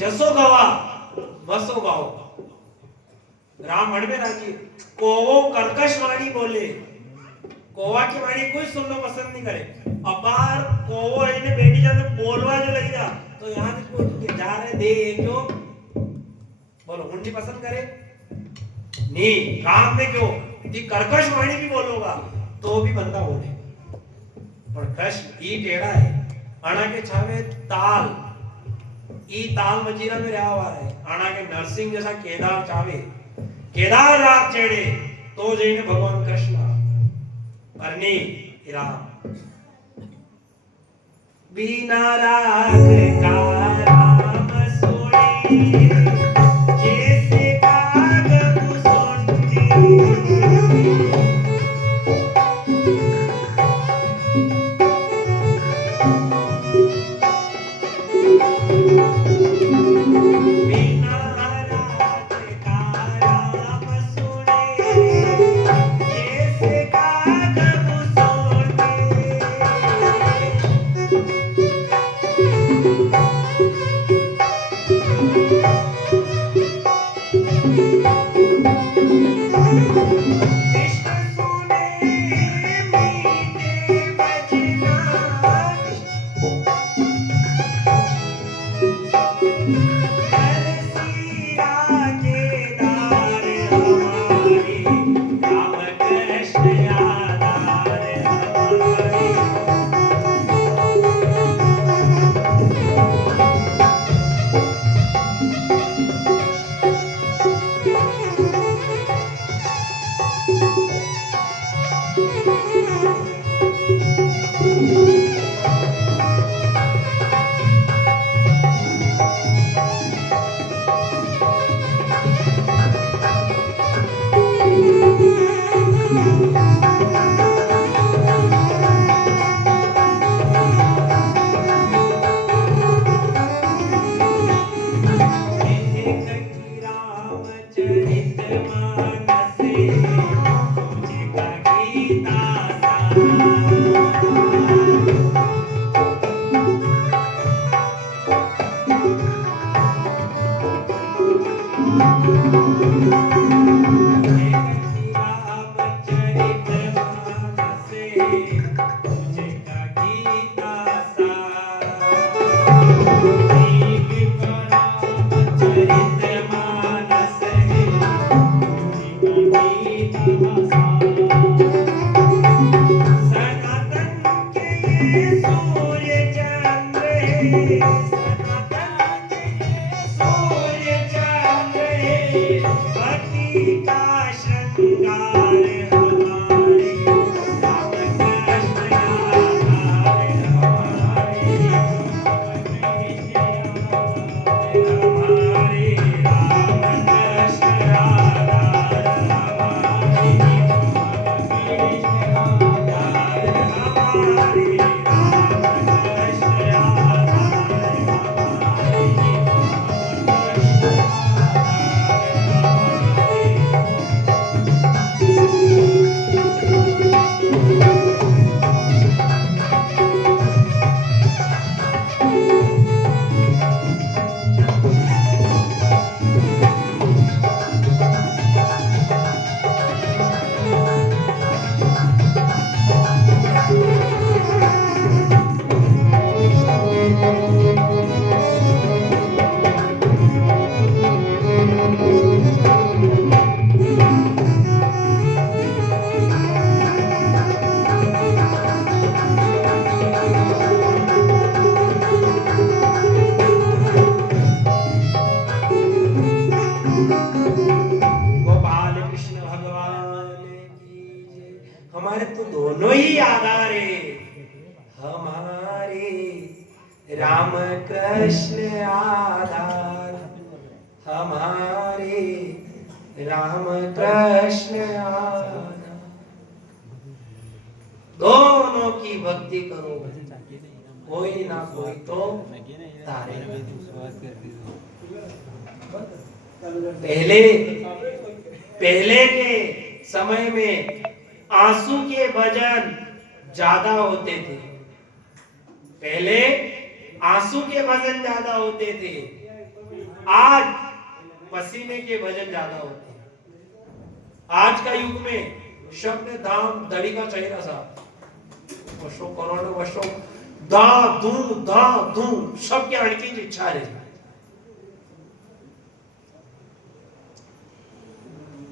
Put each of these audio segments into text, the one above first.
जसो गवा वसो गाओ। राम हड़बे राजी कोवो कर्कश वाणी बोले, कोवा की वाणी कोई सुनना पसंद नहीं करे। अपार कोवो इन्हें बेटी जाने बोलवा जो लगी जा तो यहाँ से जा रहे दे क्यों बोलो हुंडी पसंद करे नहीं। राम ने क्यों कि कर्कश वाणी भी बोलोगा तो भी बंदा बोले, पर कृष्ण ई टेढ़ा है अणा के छावे ताल ई ताल मजीरा में रहा हुआ है। आना के नरसिंह जैसा केदार चावे केदार राग चेड़े तो जैने भगवान कृष्ण परनी राम बिना राग का राम सोई जैसे काग कुसुंडी। हमारे तो दोनों ही आधार है, हमारे राम कृष्ण आधार, हमारे राम कृष्ण आधार। दोनों की भक्ति करो, कोई ना कोई तो तारे। पहले के समय में आंसू के भजन ज्यादा होते थे, पहले आंसू के भजन ज्यादा होते थे, आज पसीने के भजन ज्यादा होते हैं। आज का युग में शब्द धाम धड़ी का चेहरा सा वर्षों करोड़ों वर्षों धा धूम सबके अड़की की इच्छा रही।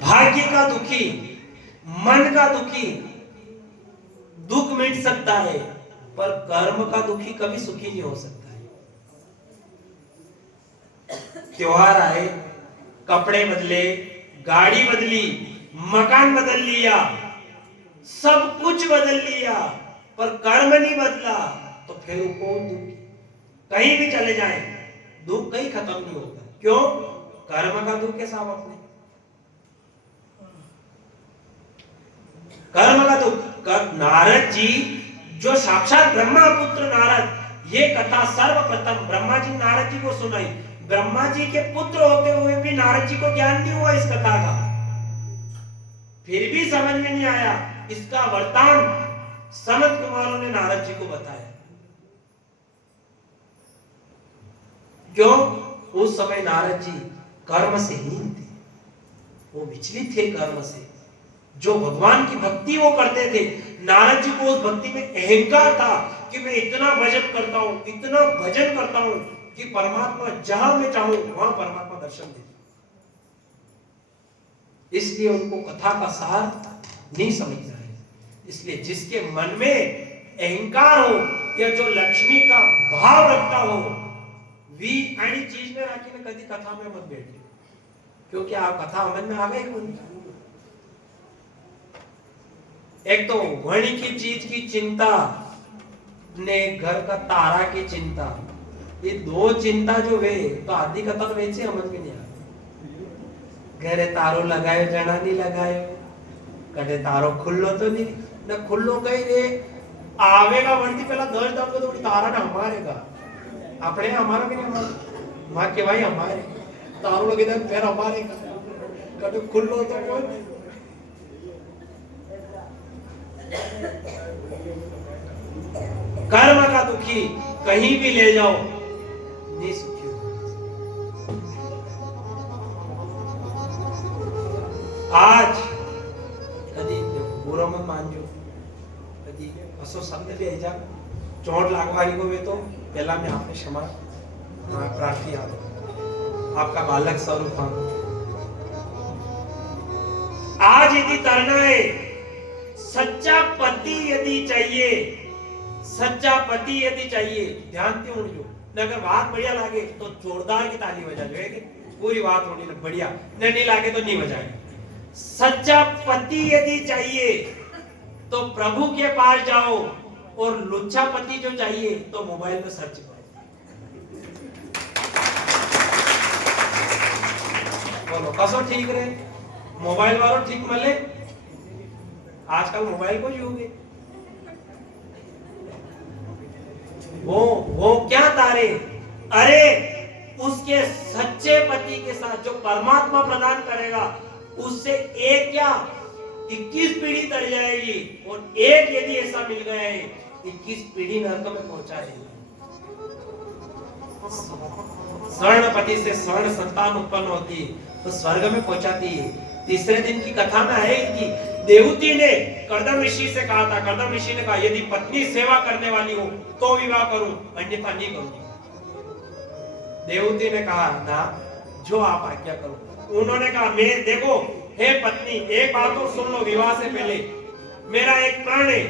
भाग्य का दुखी, मन का दुखी दुख मिट सकता है, पर कर्म का दुखी कभी सुखी नहीं हो सकता है। त्योहार आए, कपड़े बदले, गाड़ी बदली, मकान बदल लिया, सब कुछ बदल लिया, पर कर्म नहीं बदला तो फिर वो कौन दुखी? कहीं भी चले जाएं, दुख कहीं खत्म नहीं होगा। क्यों? कर्म का दुख के साथ अपने कर्म का दुख। नारद जी जो साक्षात ब्रह्मा पुत्र नारद, ये कथा सर्वप्रथम ब्रह्मा जी नारद जी को सुनाई। ब्रह्मा जी के पुत्र होते हुए भी नारद जी को ज्ञान नहीं हुआ इस कथा का, फिर भी समझ में नहीं आया। इसका वरदान सनत कुमारों ने नारद जी को बताया। क्यों? उस समय नारद जी कर्म से हीन थे, वो विचलित थे कर्म से। जो भगवान की भक्ति वो करते थे, नारद जी को उस भक्ति में अहंकार था कि मैं इतना भजन करता हूं, इतना भजन करता हूं कि परमात्मा जहां मैं चाहूं वहां परमात्मा दर्शन दे। इसलिए उनको कथा का सार नहीं समझना है। इसलिए जिसके मन में अहंकार हो या जो लक्ष्मी का भाव रखता हो, वी आणि चीज में राखी कभी कथा में मत बैठे, क्योंकि आप कथा मन में आ गई। एक तो वणी की चीज की चिंता ने घर का तारा की चिंता, ये दो चिंता जो वे तो आधी कथा तो वैसे समझ में नहीं आ। घरे तारो लगायो जना नहीं लगायो, कटे तारो खुल्लो तो नहीं न खुल्लो कहीं रे आवेगा वणती पहला 10 दाम तो तारा ना हमारेगा अपने हमारा भी नहीं मां के भाई हमारे तारो लगे तो फिर हमारेगा कटे खुल्लो तो कोई। कर्म का दुखी कहीं भी ले जाओ नहीं सुखी हो। आज कदी बुरो मत मानजो, कदी असो शब्द भी जा चोट लागवारी को वे तो पहला मैं आपने क्षमा प्रार्थी आपका बालक स्वरूप हूं। आज यदि तरना है, सच्चा पति यदि चाहिए, सच्चा पति यदि चाहिए, ध्यान से उड़जो, अगर बात बढ़िया लागे तो जोरदार की ताली बजा जो है कि पूरी बात होनी ना बढ़िया, नहीं लागे तो नहीं बजाए। सच्चा पति यदि चाहिए तो प्रभु के पास जाओ, और लुच्चा पति जो चाहिए तो मोबाइल में सर्च करो। बोलो कसो ठीक रहे, मोबाइल वालों ठीक मले, आजकल मोबाइल को युग है। वो क्या तारे, अरे उसके सच्चे पति के साथ जो परमात्मा प्रदान करेगा, उससे एक क्या 21 पीढ़ी तर जाएगी, और एक यदि ऐसा मिल गया है 21 पीढ़ी नरक में पहुंचा देगी। स्वर्ण पति से स्वर्ण संतान उत्पन्न होती है तो स्वर्ग में पहुंचाती है। तीसरे दिन की कथा में है कि देवती ने कर्दम ऋषि से कहा था, कर्दम ऋषि ने कहा यदि पत्नी सेवा करने वाली हो तो विवाह करूं, अन्यथा नहीं करूंगी। देवती ने कहा ना, जो आप आज्ञा करो। उन्होंने कहा मैं देखो हे पत्नी, एक बात और सुन लो, विवाह से पहले मेरा एक प्राण है,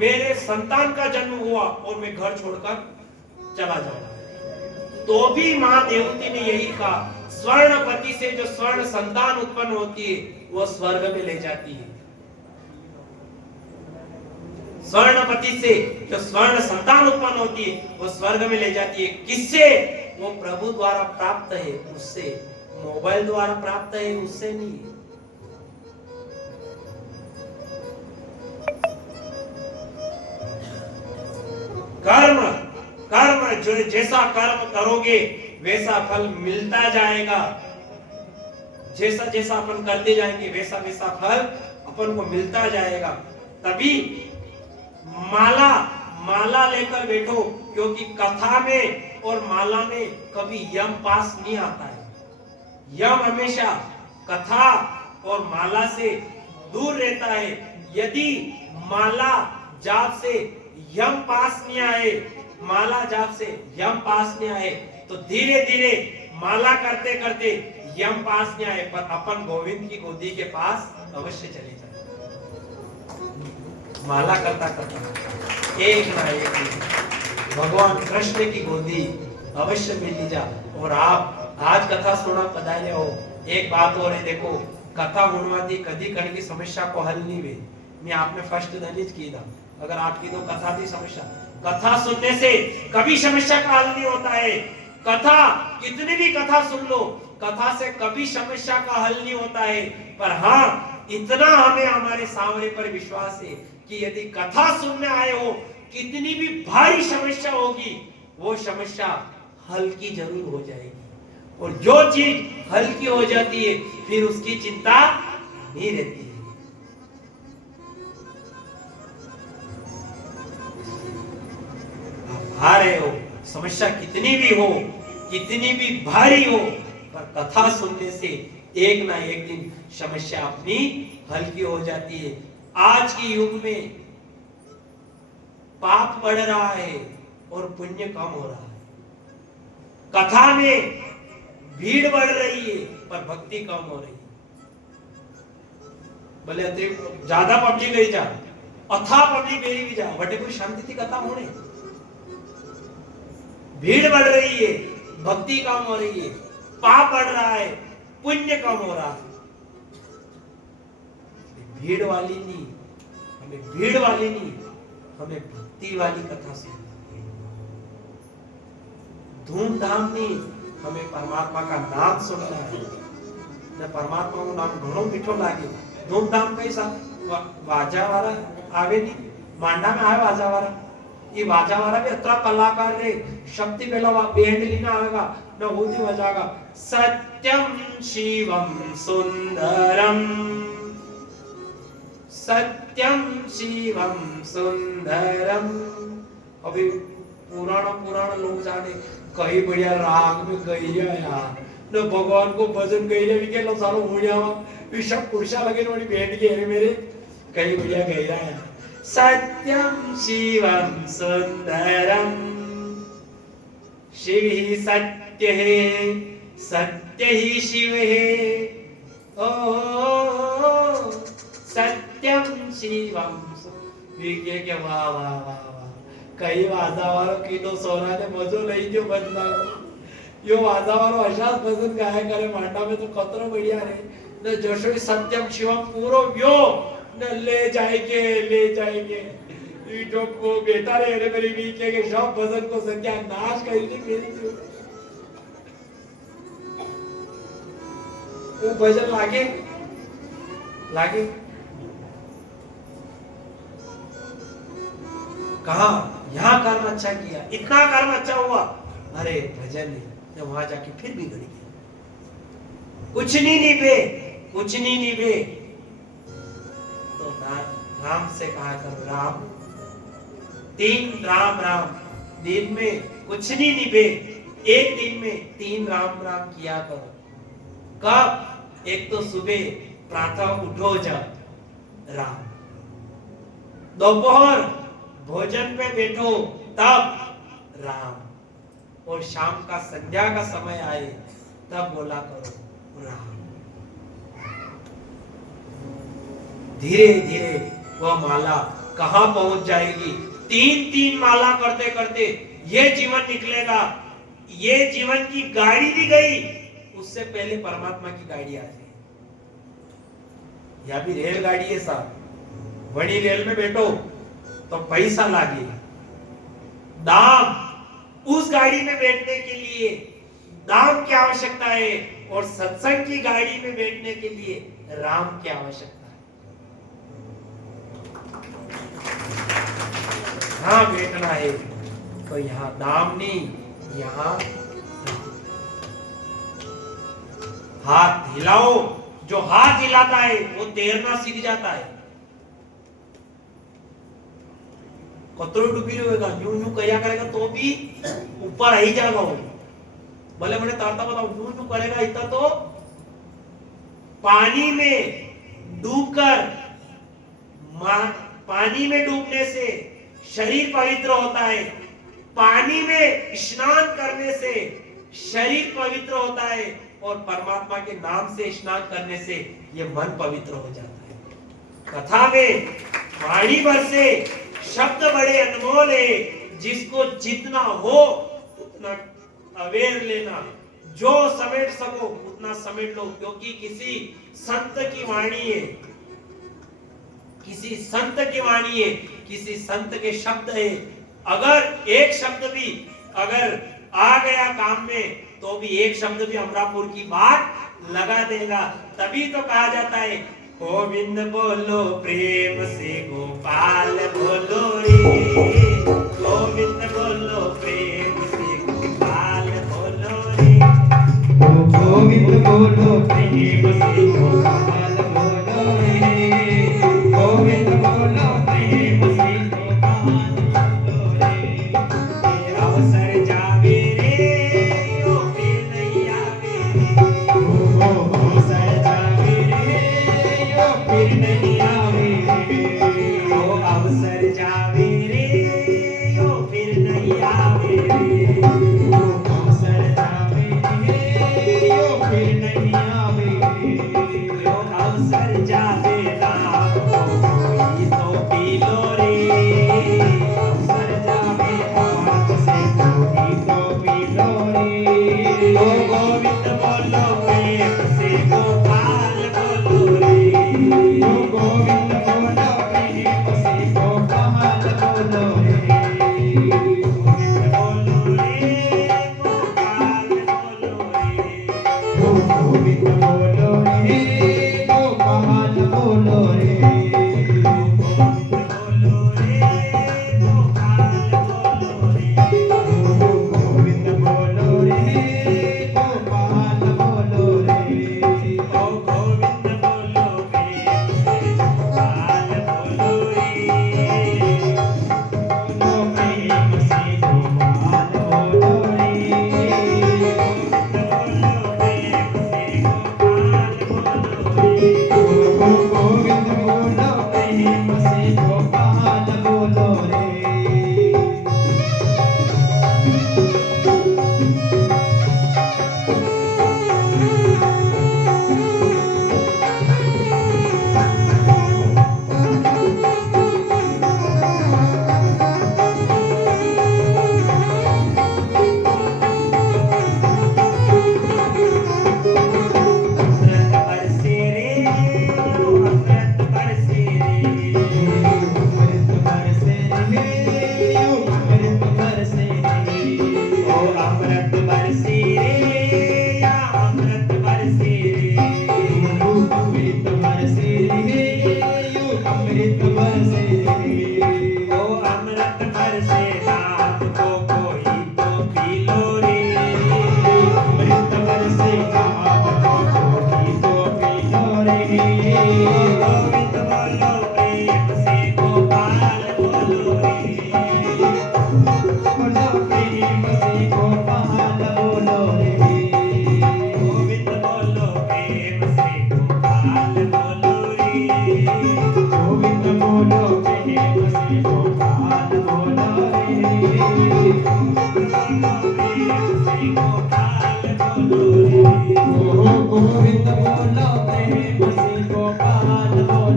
मेरे संतान का जन्म हुआ और मैं घर छोड़कर चला जाऊंगा, तो भी मां देवती ने यही कहा, स्वर्ण पति से जो स्वर्ण संतान उत्पन्न होती है वो स्वर्ग में ले जाती है। स्वर्ण पति से जो स्वर्ण संतान उत्पन्न होती है वो स्वर्ग में ले जाती है। किससे? वो प्रभु द्वारा प्राप्त है, उससे। मोबाइल द्वारा प्राप्त है, उससे नहीं। कर्म कर्म जो जैसा कर्म करोगे वैसा फल मिलता जाएगा। जैसा जैसा अपन करते जाएंगे वैसा वैसा फल अपन को मिलता जाएगा। तभी माला माला लेकर बैठो, क्योंकि कथा में और माला में कभी यम पास नहीं आता है। यम हमेशा कथा और माला से दूर रहता है। यदि माला जाप से यम पास नहीं आए, माला जाप से यम पास नहीं आए, तो धीरे धीरे माला करते करते यम पास नहीं आए, पर अपन गोविंद की गोदी के पास अवश्य चले जाए। माला करता करता एक ना एक भगवान कृष्ण की गोदी अवश्य मिल जा। और आप आज कथा सुना पधारे हो, एक बात और है, देखो कथा गुणवादी कदी कण की समस्या को हल नहीं हुई। मैं आपने फर्स्ट दनित की था, अगर आपकी तो कथा थी समस्या, कथा सुनने से कभी समस्या का हल नहीं होता है। कथा कितनी भी कथा सुन लो, कथा से कभी समस्या का हल नहीं होता है। पर हाँ, इतना हमें हमारे सांवरे पर विश्वास है कि यदि कथा सुनने आए हो, कितनी भी भारी समस्या होगी वो समस्या हल्की जरूर हो जाएगी। और जो चीज हल्की हो जाती है फिर उसकी चिंता नहीं रहती है। आ रहे हो, समस्या कितनी भी हो, कितनी भी भारी हो, पर कथा सुनने से एक ना एक दिन समस्या अपनी हल्की हो जाती है। आज के युग में पाप बढ़ रहा है और पुण्य कम हो रहा है। कथा में भीड़ बढ़ रही है पर भक्ति कम हो रही है। भले ज्यादा पब्लिक गई जा, अथा पब्लिक गई भी जा, बटे कोई शांति थी कथा होने। भीड़ बढ़ रही है, भक्ति कम हो रही है, पाप बढ़ रहा है, पुण्य कम हो रहा है। भीड़ वाली नहीं, हमें भीड़ वाली नहीं, हमें भक्ति वाली कथा सुननी है। धूमधाम नहीं, हमें परमात्मा का नाम सुनना है। न परमात्मा को नाम घणो मीठो लागे। धूमधाम कैसा वाजा वाला आवे नहीं, मांडा में आए वाजा वाला, ये वाजा वाला भी अतरा कलाकार रे, शक्ति पहला बैंड लेना आएगा न होती बजाएगा। सत्यम शिवम सुंदरम, सत्यम शिवम सुंदरम। अभी पुराण लोग जाने कई बढ़िया राग में गई यार न भगवान को भजन गई भी के लो सारो हो जावा विषम पुरुषा लगे नोड़ी बैठ गए मेरे कई बढ़िया गई यार सत्यम शिवम सुंदरम शिव ही सत्य है सत्य ही शिव है ओ सत्यम शिवम विके के वाह वाह वाह कई वाजावारो किलो सोना ने मजो लई जो बजना यो वाजावारो अशास भजन गाया करे मांडा में तो कतरो बढ़िया रे न जशोई सत्यम शिवम पूरो व्यो न ले जाएंगे ई जो को बेटा रे अरे मेरी वीके के सब भजन को संख्या नाश कर दी मेरी जो वो भजन लागे कहा यहाँ कर्म अच्छा किया इतना कर्म अच्छा हुआ अरे भजन ने वहां जाके फिर बिगड़ गया कुछ नहीं निभे तो राम से कहा करो राम तीन राम दिन में कुछ नहीं निभे एक दिन में 3 राम किया करो कब एक तो सुबह प्रातः उठो जब राम दोपहर भोजन पे बैठो तब राम और शाम का संध्या का समय आए तब बोला करो राम धीरे धीरे वह माला कहां पहुंच जाएगी 3 माला करते करते ये जीवन निकलेगा ये जीवन की गाड़ी भी गई उससे पहले परमात्मा की गाड़ी आ जाए या भी रेलगाड़ी है साहब बड़ी रेल में बैठो तो पैसा लागे दाम उस गाड़ी में बैठने के लिए दाम की आवश्यकता है और सत्संग की गाड़ी में बैठने के लिए राम की आवश्यकता है हाँ बैठना है तो यहाँ दाम नहीं यहाँ हाथ हिलाओ जो हाथ हिलाता है वो तैरना सीख जाता है कतरो डूबी रहेगा यूं यूं कया करेगा तो भी ऊपर आ ही जाएगा वो भले मैंने तारता बताओ यूं यूं करेगा इतना तो पानी में डूबकर पानी में डूबने से शरीर पवित्र होता है पानी में स्नान करने से शरीर पवित्र होता है और परमात्मा के नाम से स्नान करने से ये मन पवित्र हो जाता है कथा में वाणी भर से शब्द बड़े अनमोल है जिसको जितना हो उतना अवेयर लेना जो समेट सको उतना समेट लो क्योंकि किसी संत की वाणी है किसी संत के शब्द है अगर एक शब्द भी अगर आ गया काम में तो भी एक शब्द भी अमरापुर की बात लगा देगा तभी तो कहा जाता है गोविंद बोलो प्रेम से गोपाल बोलो रे गोविंद बोलो प्रेम से गोपाल बोलो रे गोविंद बोलो प्रेम से गोपाल बोलो रे गोविंद बोलो प्रेम से गोपाल बोलो रे अवसर जावे रे ओ फिर नहीं आवे रे अवसर जावे रे ओ फिर नहीं आवे रे ओ अवसर जावे रे ओ फिर नहीं आवे रे ओ अवसर जावे रे ओ फिर नहीं आवे